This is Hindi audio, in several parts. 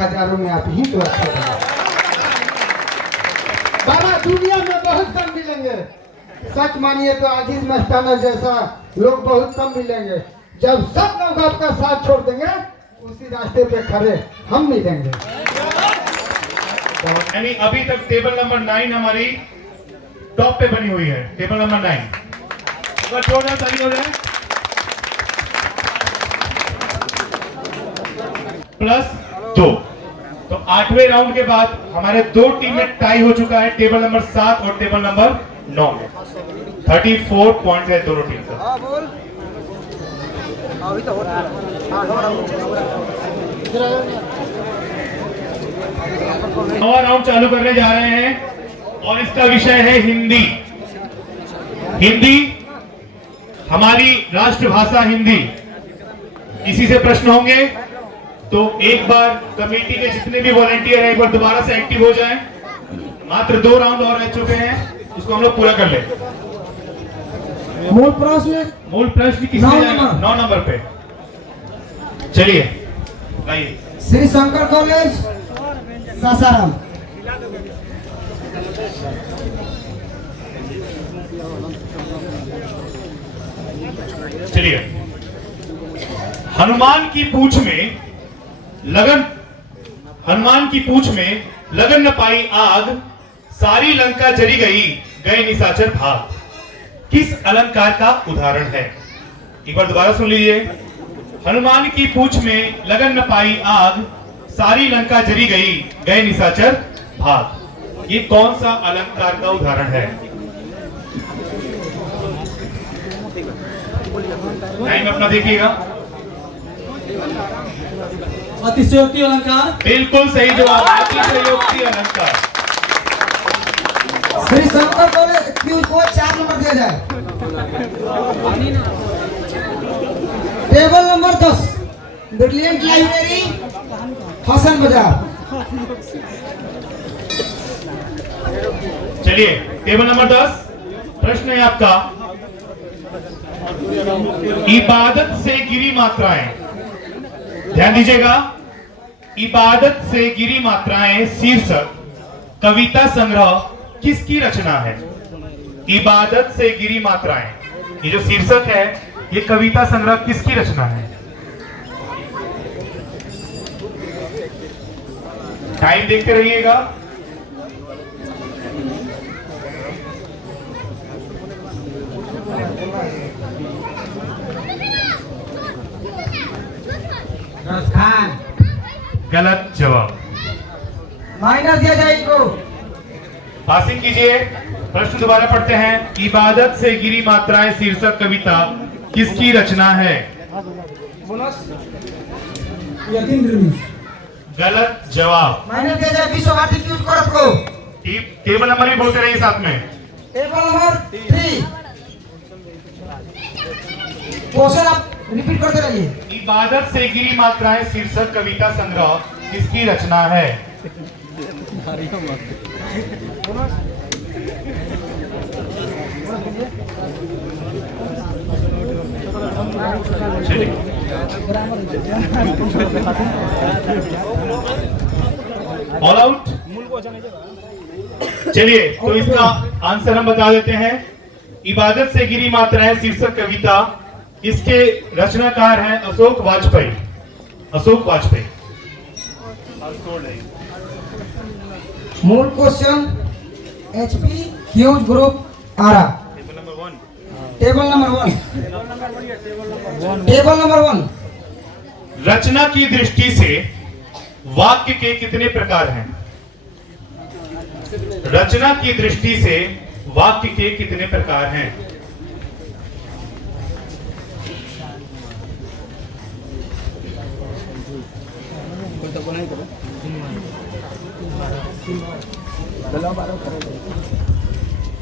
हजारों में आप ही सुरक्षित हैं। बाबा दुनिया में बहुत कम मिलेंगे, सच मानिए तो आजीज मस्ताना जैसा लोग बहुत कम मिलेंगे। जब सब लोग आपका साथ छोड़ देंगे उसी रास्ते पे खड़े हम मिलेंगे। यानी अभी तक टेबल नंबर 9 हमारी टॉप पे बनी हुई है। टेबल नंबर 9 अगर जोरदार ताली हो जाए। +2 तो 8वें राउंड के बाद हमारे 2 टीम में टाई हो चुका है, टेबल नंबर 7 और टेबल नंबर 9 में 34 पॉइंट है दोनों टीम का। नवा राउंड चालू करने जा रहे हैं और इसका विषय है हिंदी। हिंदी हमारी राष्ट्रभाषा हिंदी। इसी से प्रश्न होंगे, तो एक बार कमेटी के जितने भी वॉलंटियर हैं एक बार दोबारा से एक्टिव हो जाएं। मात्र 2 राउंड और रह चुके हैं, इसको हम लोग पूरा कर लें। मूल प्रश्न किसने जाएगा? 9 नंबर पे। चलिए लाइए। श्री शंकर कॉलेज सासाराम। चलिए। हनुमान की पूंछ में लगन न पाई आग, सारी लंका जली गई, गए निशाचर भाग। किस अलंकार का उदाहरण है? एक बार दोबारा सुन लीजिए। हनुमान की पूंछ में लगन न पाई आग, सारी लंका जली गई, गए निशाचर भाग। ये कौन सा अलंकार का उदाहरण है? टाइम अपना देखिएगा। अतिशयोक्ति अलंकार। बिल्कुल सही जवाब, अतिशयोक्ति अलंकार। श्री शंकर कॉलेज क्यूज को 4 नंबर दिया जाए। Table number 10 brilliant library Hasan Bazar. चलिए टेबल नंबर 10 प्रश्न है आपका। इबादत से गिरी मात्राएं, ध्यान दीजिएगा। इबादत से गिरी मात्राएं शीर्षक कविता संग्रह किसकी रचना है? इबादत से गिरी मात्राएं, ये जो शीर्षक है ये कविता संग्रह किसकी रचना है? टाइम देखते रहिएगा। खान। गलत जवाब। माइनस दिया जाए इसको। पासिंग कीजिए। प्रश्न दोबारा पढ़ते हैं। इबादत से गिरी मात्राएं शीर्षक कविता किसकी रचना है? गलत जवाब। माइनस दिया जाए विश्व भारती की उत्कर्ष को। टेबल नंबर भी बोलते रहिए साथ में। टेबल नंबर 3 क्वेश्चन आप रिपीट करते रहिए। इबादत से गिरी मात्राएं शीर्षक कविता संग्रह किसकी रचना है? All out. चलिए तो इसका आंसर हम बता देते हैं। इबादत से गिरी मात्राएं शीर्षक कविता, इसके रचनाकार हैं अशोक वाजपेयी। अशोक वाजपेयी। मूल question HP huge group Arrah. Table number 1। Table number 1। रचना की दृष्टि से वाक्य के कितने प्रकार हैं? रचना की दृष्टि से वाक्य के कितने प्रकार हैं?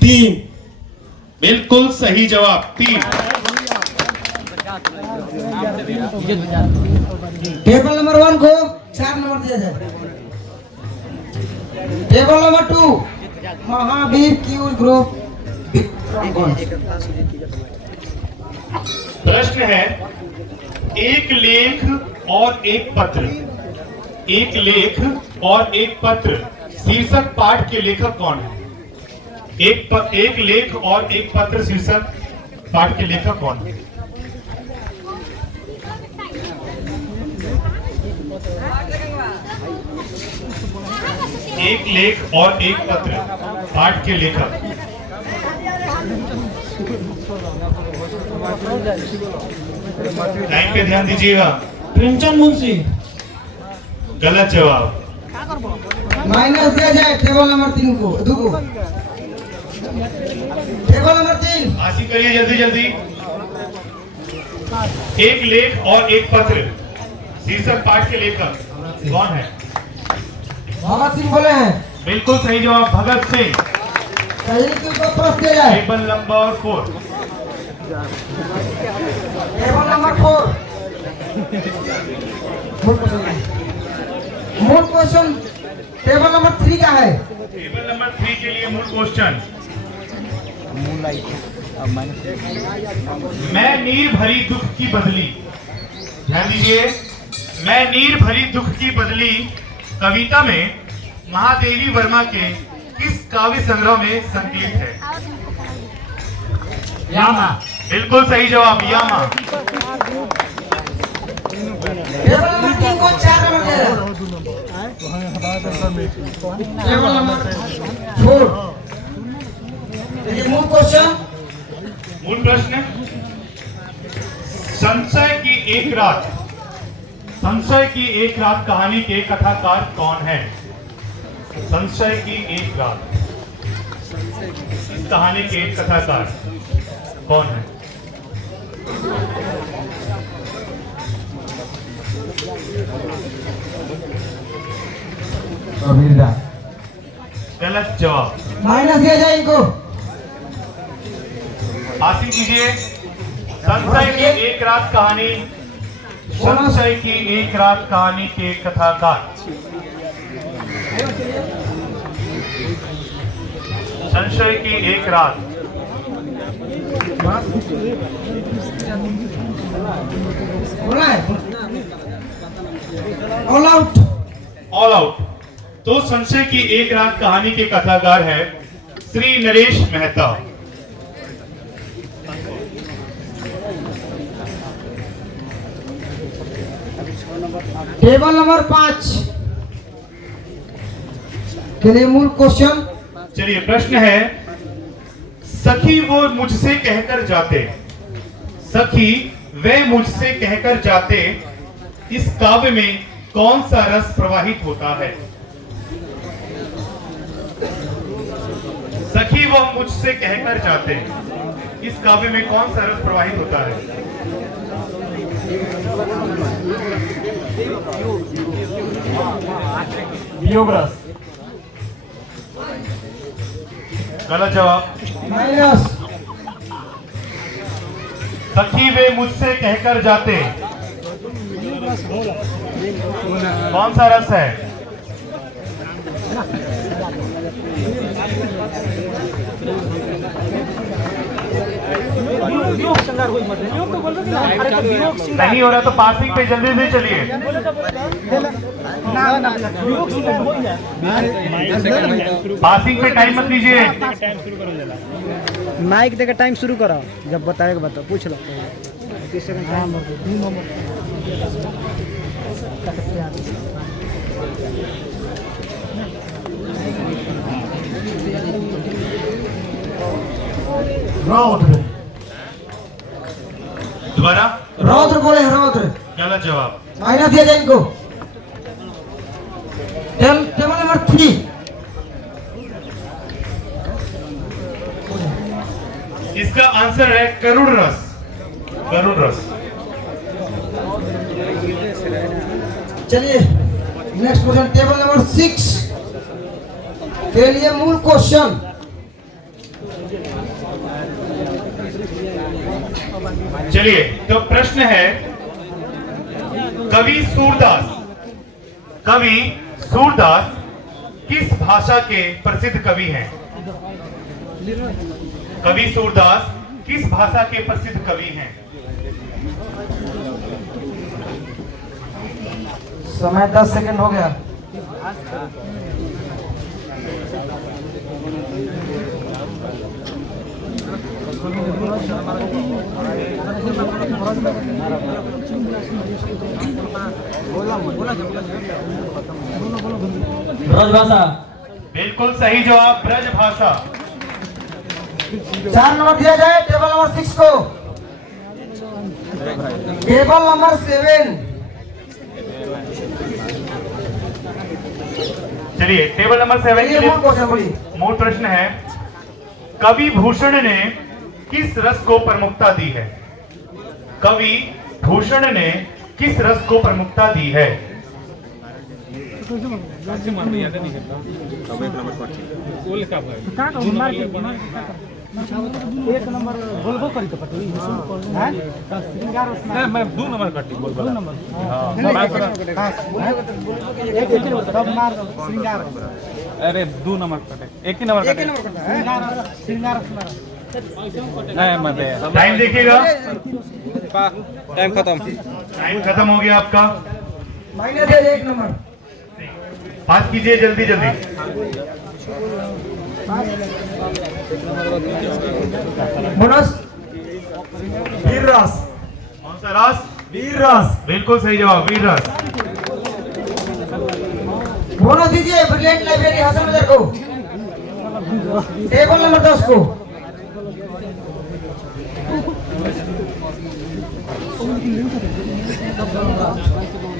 तीन। बिल्कुल सही जवाब, 3। टेबल नंबर 1 को 4 नंबर दिया जाए। टेबल नंबर 2 महावीर क्यूज ग्रुप। प्रश्न है, एक लेख और एक पत्र एक लेख और एक पत्र शीर्षक पाठ के लेखक कौन है? एक लेख और एक पत्र शीर्षक पाठ के लेखक कौन है? एक लेख और एक पत्र पाठ के लेखक। टाइम पे ध्यान दीजिएगा। प्रेमचंद मुंशी। गलत जवाब। माइनस दिया जाए टेबल नंबर 3 को, 2 को। टेबल नंबर 3 हासिल करिए जल्दी जल्दी। एक लेख और एक पत्र शीर्षक पाठ के लेखक कौन है? भगत सिंह बोले हैं। बिल्कुल सही जवाब, भगत सिंह। सही को प्रश्न दिया जाए। Table number 4। टेबल नंबर 4 मूल क्वेश्चन टेबल नंबर 3 का है। टेबल नंबर 3 के लिए मूल क्वेश्चन। मैं नीर भरी दुख की बदली, ध्यान दीजिए, मैं नीर भरी दुख की बदली कविता में महादेवी वर्मा के किस काव्य संग्रह में संकलित है? यामा। बिल्कुल सही जवाब, यामा। टेबल नंबर 3 को 4 नंबर दे रहा है। टेबल नंबर 4 ये मूल क्वेश्चन। मूल प्रश्न, संशय की एक रात, संशय की एक रात कहानी के कथाकार कौन है? संशय की एक रात, इस कहानी के कथाकार कौन है? गलत जवाब। माइनस दिया जाए इनको। हासिल कीजिए। संशय की एक रात कहानी, संशय की एक रात कहानी के कथाकार, संशय की एक रात। बोला है ऑल आउट। All out. तो संशय की एक रात कहानी के कथाकार है श्री नरेश मेहता। टेबल नंबर 5 के लिए मूल क्वेश्चन। चलिए प्रश्न है, सखी वो मुझसे कहकर जाते, सखी वे मुझसे कहकर जाते, इस काव्य में कौन सा रस प्रवाहित होता है? सखी वो मुझसे कहकर जाते, इस काव्य में कौन सा रस प्रवाहित होता है? वियोग रस। गलत जवाब। माइनस। सखी वे मुझसे कहकर जाते, कौन सा रस है? नहीं हो रहा तो पासिंग पे जल्दी से चलिए। पासिंग पे टाइम मत दीजिए। माइक देकर टाइम शुरू करो, जब बताएगा बताओ, पूछ लो। रौद्र। दोबारा। रौद्र बोले हैं, रौद्र। गलत जवाब। माइनस दिया जाए इनको। टेबल नंबर 3 इसका आंसर है करुण रस। करुण रस। चलिए नेक्स्ट क्वेश्चन टेबल नंबर 6 के लिए मूल क्वेश्चन। चलिए तो प्रश्न है, कवि सूरदास, कवि सूरदास किस भाषा के प्रसिद्ध कवि हैं? कवि सूरदास किस भाषा के प्रसिद्ध कवि हैं? समय 10 सेकंड हो गया। ब्रजभाषा। बिल्कुल सही जवाब, ब्रज भाषा। 4 नंबर दिया जाए टेबल नंबर 6 को। Table number 7। चलिए टेबल नंबर 7 के लिए मूल प्रश्न है, कवि भूषण ने किस रस को प्रमुखता दी है? कवि भूषण ने किस रस को प्रमुखता दी है? एक नंबर बोलबो करी तो पटवी हैं श्रृंगार नहीं, मैं 2 नंबर काटी बोल दो नंबर श्रृंगार अरे 2 नंबर काटे, एक ही नंबर काटे। श्रृंगार नहीं मत टाइम देखिएगा, टाइम खत्म। टाइम खत्म हो गया आपका। माइनस है 1 नंबर। पास कीजिए जल्दी जल्दी। बोनस वीर रस। कौन सा रस? वीर रस। बिल्कुल सही जवाब, वीर रस। बोनस दीजिए ब्रिलियंट लाइब्रेरी हसन नजर को। टेबल नंबर 10 को।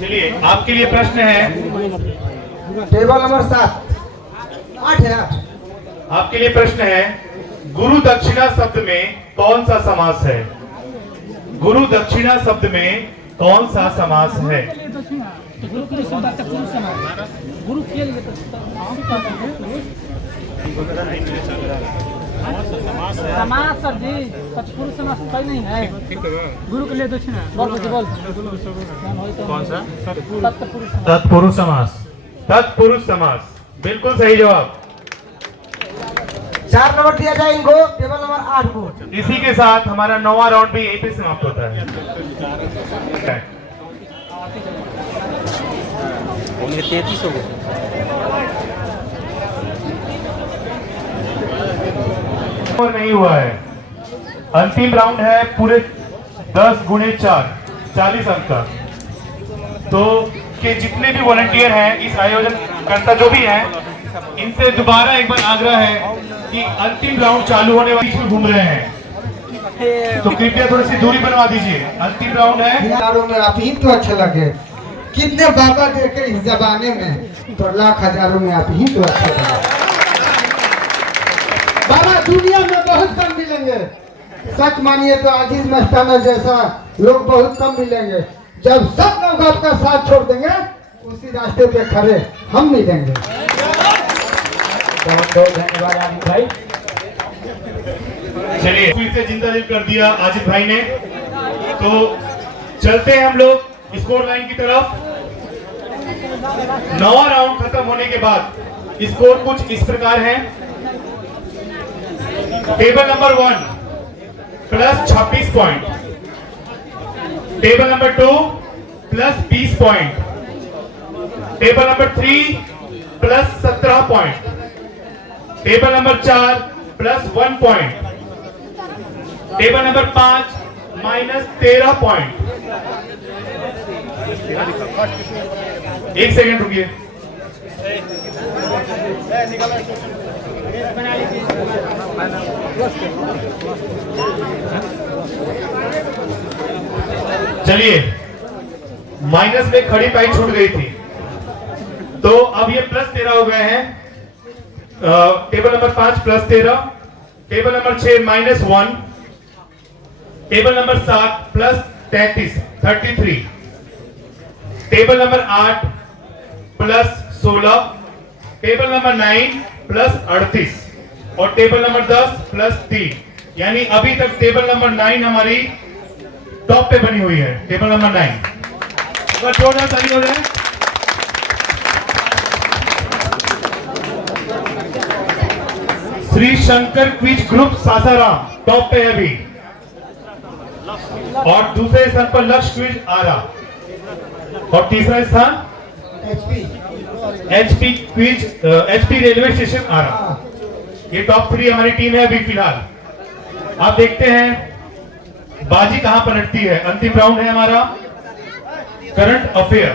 चलिए आपके लिए प्रश्न है, टेबल नंबर 7 8 है 8। आपके लिए प्रश्न है, गुरु दक्षिणा शब्द में कौन सा समास है? गुरु दक्षिणा शब्द में कौन सा समास है? गुरु के लिए पुरुष समाज गुरु के लिए समाज सर जी तत्पुरुष समाज सही नहीं है। गुरु के लिए दक्षिणा बोल कौन सा? तत्पुरुष तत्पुरुष समास। तत्पुरुष समास, बिल्कुल सही जवाब। 4 नंबर दिया जाए इनको टेबल नंबर 8 को। इसी के साथ हमारा 9वां राउंड भी यहीं पे समाप्त होता है। और नहीं हुआ है। अंतिम राउंड है पूरे 10 गुणे 4 40 अंक का। तो के जितने भी वॉलंटियर हैं, इस आयोजन करता जो भी हैं, इनसे दोबारा एक बार आग्रह है कि अंतिम राउंड चालू होने वाले में घूम रहे हैं, तो कृपया थोड़ी सी दूरी बनवा दीजिए। अंतिम राउंड है। हजारों में आप ही तो अच्छे लगे। कितने बाबा देखे इस जमाने में, तो लाख हजारों में आप ही तो अच्छे लगे। बाबा दुनिया में बहुत कम मिलेंगे, सच मानिए तो आजीज मस्ताना जैसा लोग बहुत कम मिलेंगे। जब सब लोग आपका साथ छोड़ देंगे, उसी रास्ते पे खड़े हम मिलेंगे। बहुत बहुत धन्यवाद आजिज भाई। चलिए फिर से जिंदा दिल कर दिया आजिज भाई ने। तो चलते हैं हम लोग स्कोर लाइन की तरफ। 9वां राउंड खत्म होने के बाद स्कोर कुछ इस प्रकार है। Table number 1 plus 26 point, table number 2 plus 20 point, table number 3 plus 17 point, table number 4 plus 1 point, table number 5 minus 13 point. 1 second रुकिए। चलिए माइनस में खड़ी पाई छूट गई थी, तो अब ये प्लस 13 हो गए हैं। Table number 5 plus 13, table number 6 minus 1, table number 7 plus 33 33, table number 8 plus 16, table number 9 plus 38 और टेबल नंबर 10 प्लस 3। यानी अभी तक टेबल नंबर 9 हमारी टॉप पे बनी हुई है। टेबल नंबर 9 अगर जोरदार ताली हो जाए। Shri Shankar quiz group Sasaram top पे है अभी, और दूसरे स्थान पर लक्ष्य क्विज आरा, और तीसरा स्थान HP quiz HP railway station Arrah. ये टॉप 3 हमारी टीम है अभी फिलहाल। आप देखते हैं बाजी कहां पलटती है। अंतिम राउंड है हमारा करंट अफेयर।